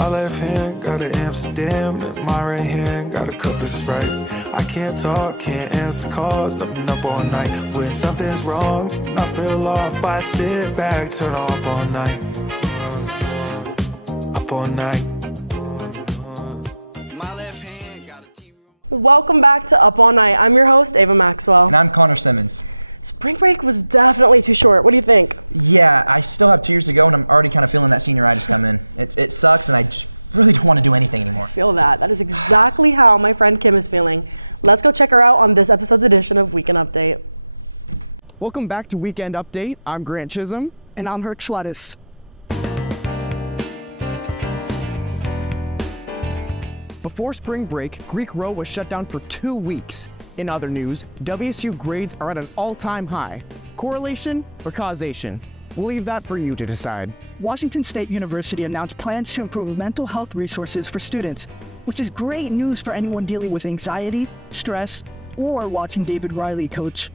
My left hand got an Amsterdam, and my right hand got a cup of Sprite. I can't talk, can't answer calls, I've been up all night. When something's wrong, and I feel off, but I sit back, turn on up all night. Up all night. Welcome back to Up All Night. I'm your host, Ava Maxwell. And I'm Simmons. Spring break was definitely too short. What do you think? Yeah, I still have 2 years to go, and I'm already kind of feeling that senioritis come in. It sucks, and I just really don't want to do anything anymore. I feel that. That is exactly how my friend Kim is feeling. Let's go check her out on this episode's edition of Weekend Update. Welcome back to Weekend Update. I'm Grant Chisholm. And I'm Suarez. Before spring break, Greek row was shut down for 2 weeks. In other news, WSU grades are at an all-time high. Correlation or causation? We'll leave that for you to decide. Washington State University announced plans to improve mental health resources for students, which is great news for anyone dealing with anxiety, stress, or watching David Riley coach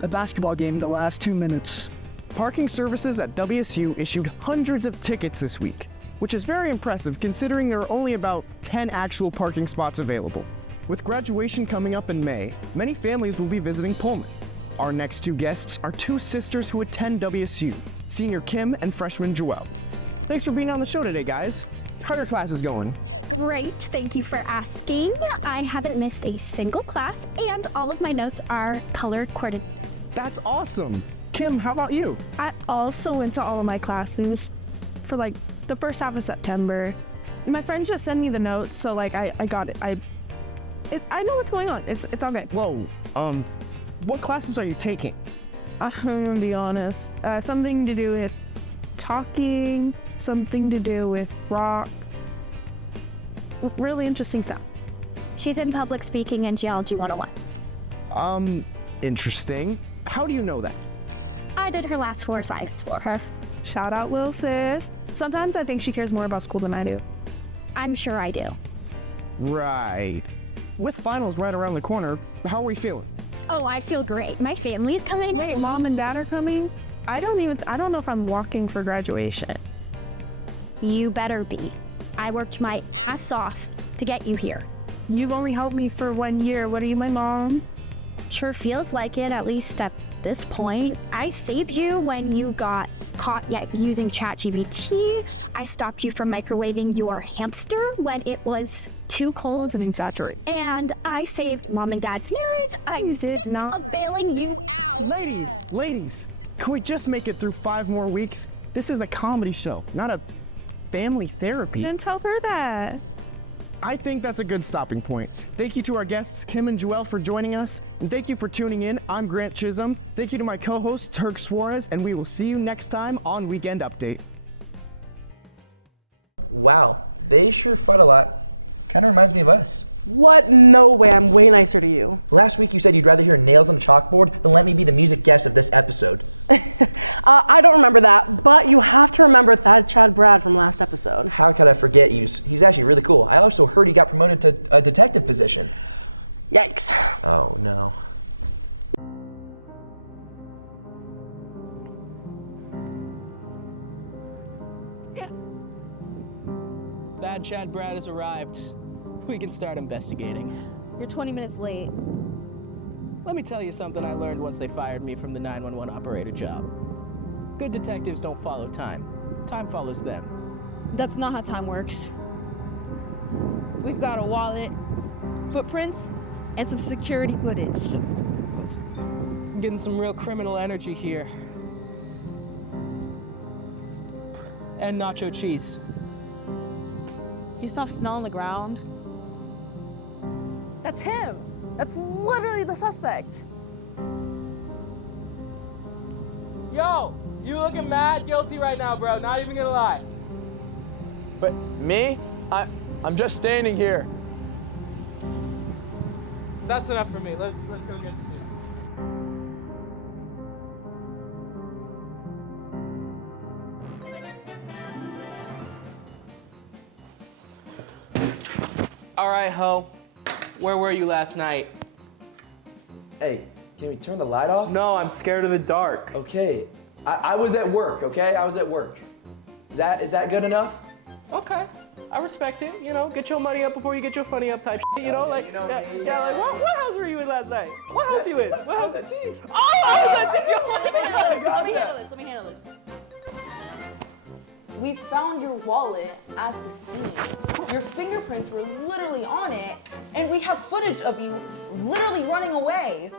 a basketball game in the last 2 minutes. Parking services at WSU issued hundreds of tickets this week, which is very impressive considering there are only about 10 actual parking spots available. With graduation coming up in May, many families will be visiting Coleman. Our next 2 guests are 2 sisters who attend WSU, senior Kim and freshman Joelle. Thanks for being on the show today, guys. How are your classes going? Great, thank you for asking. I haven't missed a single class, and all of my notes are color coordinated. That's awesome. Kim, how about you? I also went to all of my classes for like the first half of September. My friends just sent me the notes, so like I got it. I know what's going on. It's all good. Whoa, what classes are you taking? I'm gonna be honest. Something to do with talking, something to do with rocks. Really interesting stuff. She's in public speaking and geology 101. Interesting. How do you know that? I did her last 4 assignments for her. Shout out Lil Sis. Sometimes I think she cares more about school than I do. I'm sure I do. Right. With finals right around the corner, how are we feeling? Oh, I feel great. My family's coming Wait, out. Mom and Dad are coming? I don't know if I'm walking for graduation. You better be. I worked my ass off to get you here. You've only helped me for 1 year. What are you, my mom? Sure feels like it, at least at this point. I saved you when you got caught using ChatGPT. I stopped you from microwaving your hamster when it was too cold. That's an exaggeration. And I saved Mom and Dad's marriage. I'm sick of bailing you out. Ladies, can we just make it through 5 more weeks? This is a comedy show, not a family therapy. Then tell her that. I think that's a good stopping point. Thank you to our guests, Kim and Joelle, for joining us. And thank you for tuning in. I'm Grant Chisholm. Thank you to my co-host, Turk Suarez, and we will see you next time on Weekend Update. Wow, they sure fight a lot. Kind of reminds me of us. What? No way, I'm way nicer to you. Last week you said you'd rather hear nails on a chalkboard than let me be the music guest of this episode. I don't remember that, but you have to remember Thad Chad Brad from last episode. How could I forget? He's actually really cool. I also heard he got promoted to a detective position. Yikes. Oh no. That Chad Brad has arrived. We can start investigating. You're 20 minutes late. Let me tell you something I learned once they fired me from the 911 operator job. Good detectives don't follow time. Time follows them. That's not how time works. We've got a wallet, footprints, and some security footage. I'm getting some real criminal energy here. And nacho cheese. You stop smelling the ground? That's him! That's literally the suspect! Yo! You looking mad guilty right now, bro. Not even gonna lie. I'm just standing here. That's enough for me. Let's go get the food. Hey, can we turn the light off? No, I'm scared of the dark. Okay, I was at work, okay? I was at work. Is that good enough? That's you. I was a teak. Oh, I know. Okay, I got that. We found your wallet at the scene. Your fingerprints were literally on it, and we have footage of you literally running away.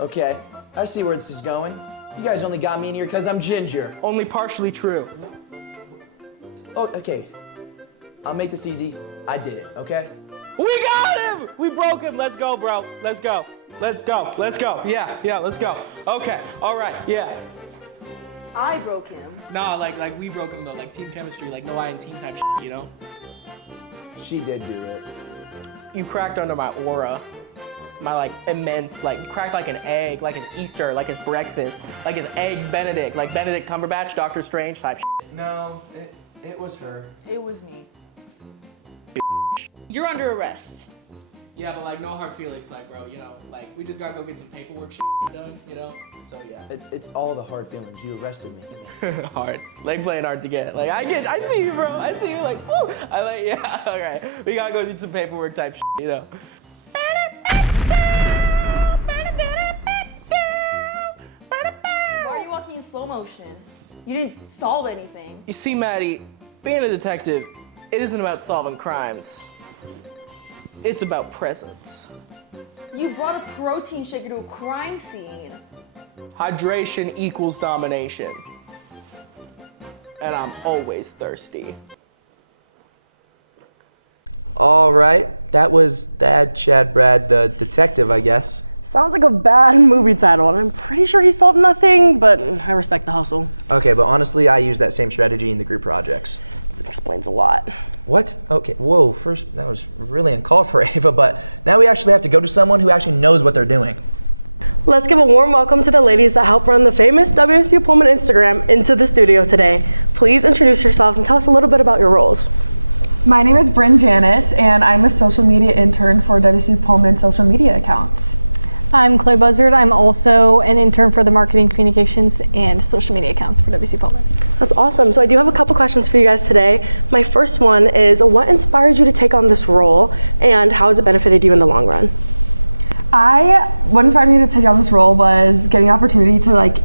Okay, I see where this is going. You guys only got me in here because I'm ginger. Only partially true. Oh, okay. I'll make this easy. I did it, okay? We got him! We broke him. Let's go, bro. Let's go. Let's go. Let's go. Yeah, let's go. Okay, all right, yeah. I broke him. No, like we broke him, like defense, like no defense, you know? She did do it. You cracked under my aura. My like immense, like you cracked like an egg, like an Easter, like a breakfast, like an egg and Benedict, like Benedict Cumberbatch, Doctor Strange. Like, No, it was her. It was me. you're under arrest. Yeah, but like no hard feelings, like bro, you know, like we just gotta go get some paperwork, you know. So yeah. It's all the hard feelings. You arrested me. Hard. Like you're playing hard to get. Like I see you, bro. I see you. I like yeah. All right. We gotta go do some paperwork type, you know. Why are you walking in slow motion? You didn't solve anything. You see, Matti, being a detective, it isn't about solving crimes. It's about presence. You brought a protein shaker to a crime scene. Hydration equals domination. And I'm always thirsty. All right, that was Thad Chad Brad, the detective, I guess. Sounds like a bad movie title, and I'm pretty sure he solved nothing, but I respect the hustle. Okay, but honestly, I use that same strategy in the group projects. This explains a lot. What? Okay, whoa, first, that was really uncalled for, Ava, but now we actually have to go to someone who actually knows what they're doing. Let's give a warm welcome to the ladies that help run the famous WSU Pullman Instagram into the studio today. Please introduce yourselves and tell us a little bit about your roles. My name is Bryn Janice, and I'm a social media intern for WSU Pullman social media accounts. I'm Chloe Buzzard. I'm also an intern for the marketing, communications, and social media accounts for WSU Pullman. That's awesome. So I do have a couple questions for you guys today. My first one is, what inspired you to take on this role, and how has it benefited you in the long run? What inspired me to take on this role was getting the opportunity to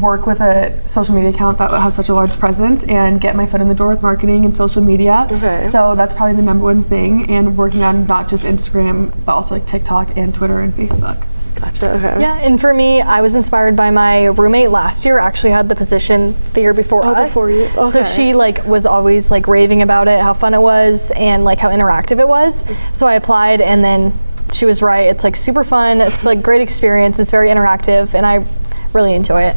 work with a social media account that has such a large presence and get my foot in the door with marketing and social media. Okay. So that's probably the number one thing, and working on not just Instagram, but also TikTok and Twitter and Facebook. Gotcha, okay. Yeah, and for me, I was inspired by my roommate last year, actually had the position the year before us. Before you, okay. So she was always raving about it, how fun it was, and how interactive it was. So I applied, and then she was right. It's super fun. It's great experience. It's very interactive, and I really enjoy it.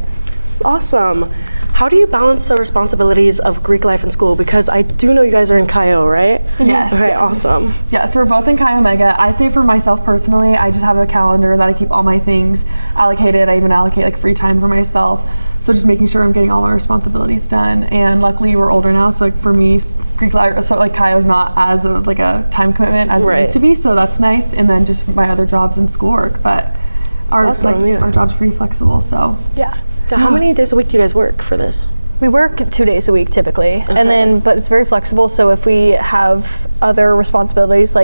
Awesome. How do you balance the responsibilities of Greek life in school? Because I do know you guys are in Chi O, right? Yes. Okay, awesome. Yes, we're both in Chi Omega. I say for myself personally, I just have a calendar that I keep all my things allocated. I even allocate free time for myself. So just making sure I'm getting all my responsibilities done. And luckily we're older now, so for me, Greek life, so Chi O is not as of a time commitment as it used to be. So that's nice. And then just my other jobs and schoolwork, but our our job's pretty flexible. So yeah. So how many days a week do you guys work for this? We work 2 days a week typically, and but it's very flexible. So if we have other responsibilities,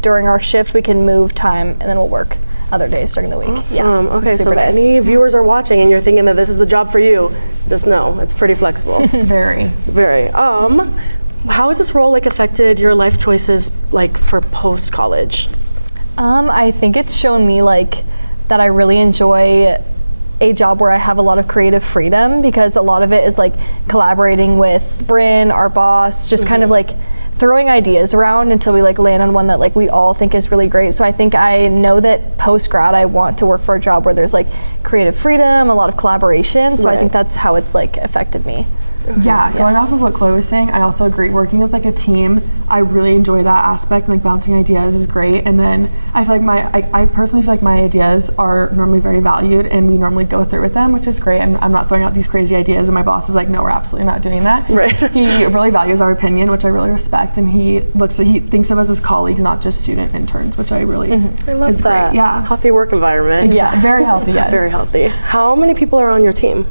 during our shift, we can move time, and then we'll work other days during the week. Awesome. Yeah, okay, so if nice. any viewers are watching and you're thinking that this is the job for you, just know it's pretty flexible. Very. Very. How has this role affected your life choices for post college? I think it's shown me that I really enjoy a job where I have a lot of creative freedom, because a lot of it is collaborating with Bryn, our boss, just kind of throwing ideas around until we land on one that we all think is really great. So I think I know that post grad I want to work for a job where there's creative freedom, a lot of collaboration. So I think that's how it's affected me. Yeah, going off of what Chloe was saying, I also agree. Working with a team, I really enjoy that aspect. Bouncing ideas is great, and then I feel I personally feel my ideas are normally very valued, and we normally go through with them, which is great. I'm not throwing out these crazy ideas, and my boss is no, we're absolutely not doing that. Right. He really values our opinion, which I really respect, and he thinks of us as colleagues, not just student interns, which I really I love is that. great. Yeah, healthy work environment. Yeah, very healthy. Yes, very healthy. How many people are on your team?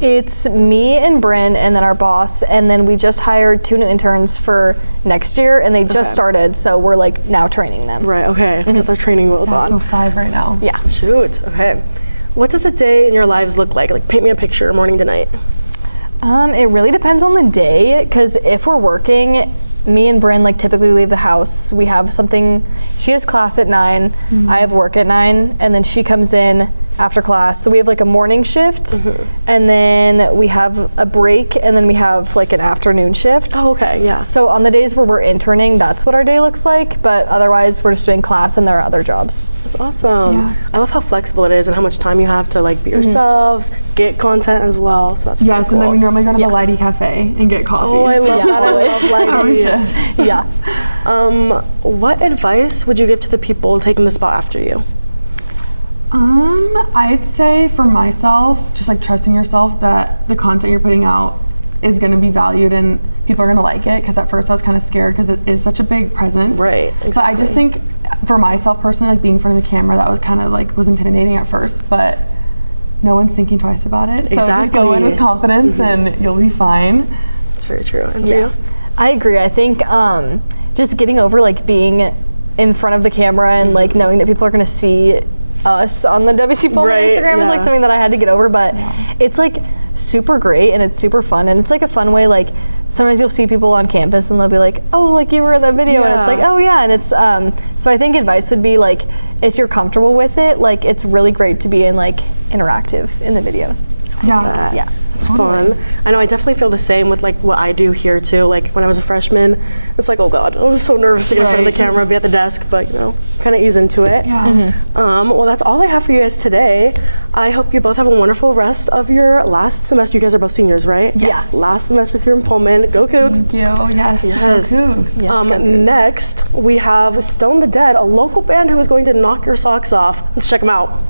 It's me and Bryn and then our boss, and then we just hired 2 new interns for next year, and they just started, so we're like now training them. Right, okay. That's our training wheels on. So 5 right now. Yeah. Shoot, okay. What does a day in your lives look like? Like, paint me a picture, morning to night. It really depends on the day, because if we're working, me and Bryn like typically leave the house. We have something, she has class at 9, I have work at 9, and then she comes in after class. So we have like a morning shift, and then we have a break, and then we have like an afternoon shift. Oh, okay, yeah. So on the days where we're interning, that's what our day looks like, but otherwise we're just doing class and there are other jobs. That's awesome. Yeah. I love how flexible it is and how much time you have to like be yourselves, get content as well. So that's Yes, pretty and then cool. we normally go to the Lighty Cafe and get coffees. Oh, I love that. I love Oh, we Lighty. should. Yeah. What advice would you give to the people taking the spot after you? I'd say for myself, just like trusting yourself that the content you're putting out is going to be valued and people are going to like it, because at first I was kind of scared because it is such a big presence. Right, exactly. But I just think for myself personally, like being in front of the camera, that was kind of like was intimidating at first, but no one's thinking twice about it. So just go in with confidence and you'll be fine. That's very true. And for Yeah. you? I agree. I think just getting over like being in front of the camera and like knowing that people are going to see us on the WC Pullman Instagram is like something that I had to get over, but it's like super great and it's super fun, and it's like a fun way. Like sometimes you'll see people on campus and they'll be like, oh, like you were in that video, and it's like, oh yeah, and it's so I think advice would be like, if you're comfortable with it, like it's really great to be in like interactive in the videos. Yeah. Yeah. It's fun. I know I definitely feel the same with like what I do here too. Like when I was a freshman, it's like, oh God, I'm so nervous to get in front of the camera, be at the desk, but you know, kind of ease into it. Yeah. Well, that's all I have for you guys today. I hope you both have a wonderful rest of your last semester. You guys are both seniors, right? Yes. Last semester here in Pullman. Go Cougs. Thank you. Yes. Yes. Go Cougs. Yes, go Cougs. Next, we have Stone the Dead, a local band who is going to knock your socks off. Let's check them out.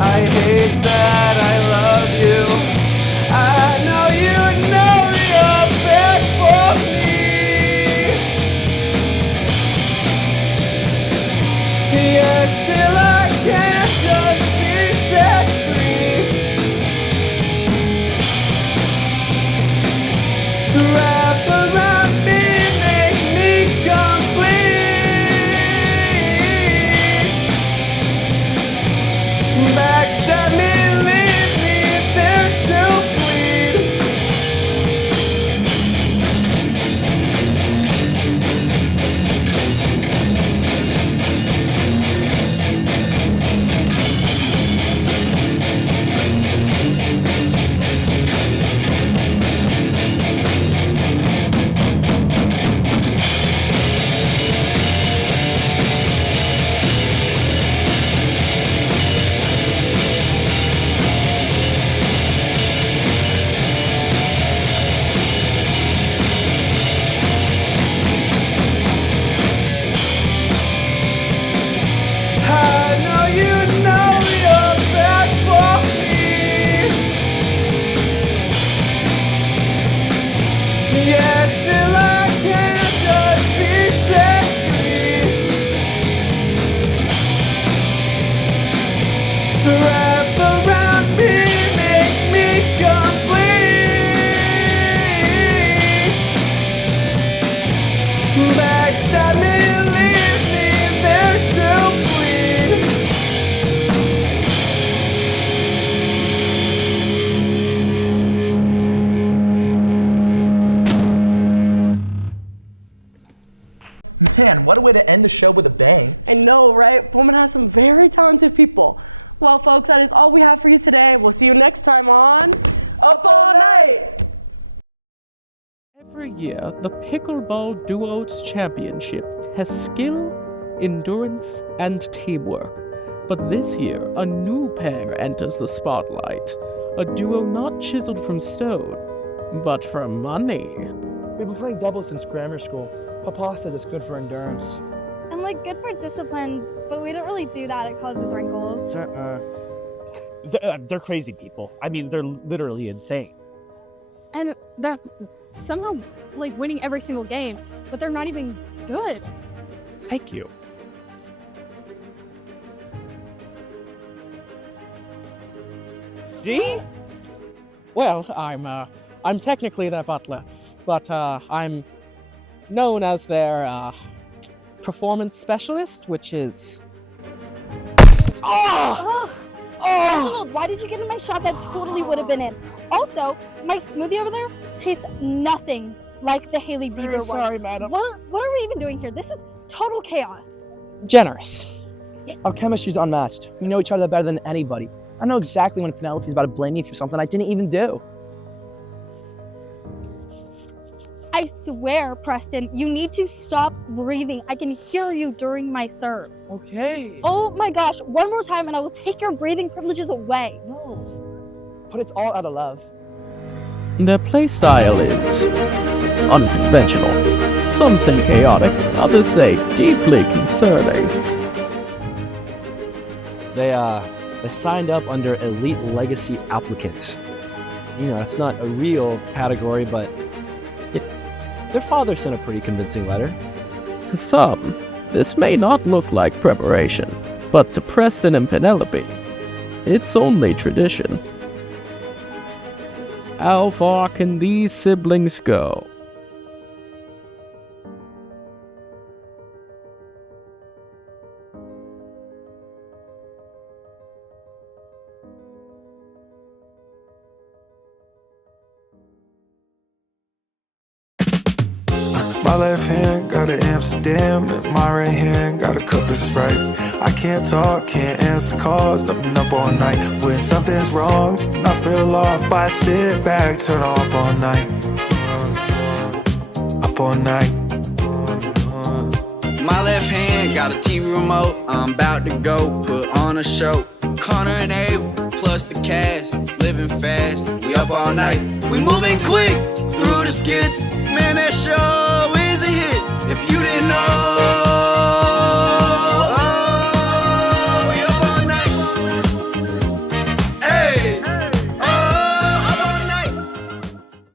I hate that I love Man, what a way to end the show with a bang. I know, right? Pullman has some very talented people. Well, folks, that is all we have for you today. We'll see you next time on Up All Night. Every year, the Pickleball Duos Championship tests skill, endurance, and teamwork. But this year, a new pair enters the spotlight. A duo not chiseled from stone, but from money. We've been playing doubles since grammar school. Papa says it's good for endurance. And like good for discipline, but we don't really do that. It causes wrinkles. They're crazy people. I mean, they're literally insane. And they're somehow like winning every single game, but they're not even good. Thank you. See? Well, I'm technically their butler, but I'm known as their performance specialist, which is. Reginald, why did you get in my shot? That totally would have been in. Also, my smoothie over there tastes nothing like the Haley Bieber one. Sorry, madam. What are we even doing here? This is total chaos. Generous. Our chemistry's unmatched. We know each other better than anybody. I know exactly when Penelope's about to blame me for something I didn't even do. I swear, Preston, you need to stop breathing. I can hear you during my serve. Okay. Oh my gosh, one more time and I will take your breathing privileges away. No. But it's all out of love. Their play style is unconventional. Some say chaotic, others say deeply concerning. They signed up under Elite Legacy Applicant. You know, it's not a real category, but their father sent a pretty convincing letter. To some, this may not look like preparation, but to Preston and Penelope, it's only tradition. How far can these siblings go? My left hand got an Amsterdam, and my right hand got a cup of Sprite. I can't talk, can't answer calls, I've been up all night. When something's wrong, and I feel off, but I sit back, turn on Up All Night. Up All Night. My left hand got a TV remote, I'm about to go put on a show. Connor and Ava, plus the cast, living fast, we up all night. We moving quick through the skits, man, that show is a hit. If you didn't know,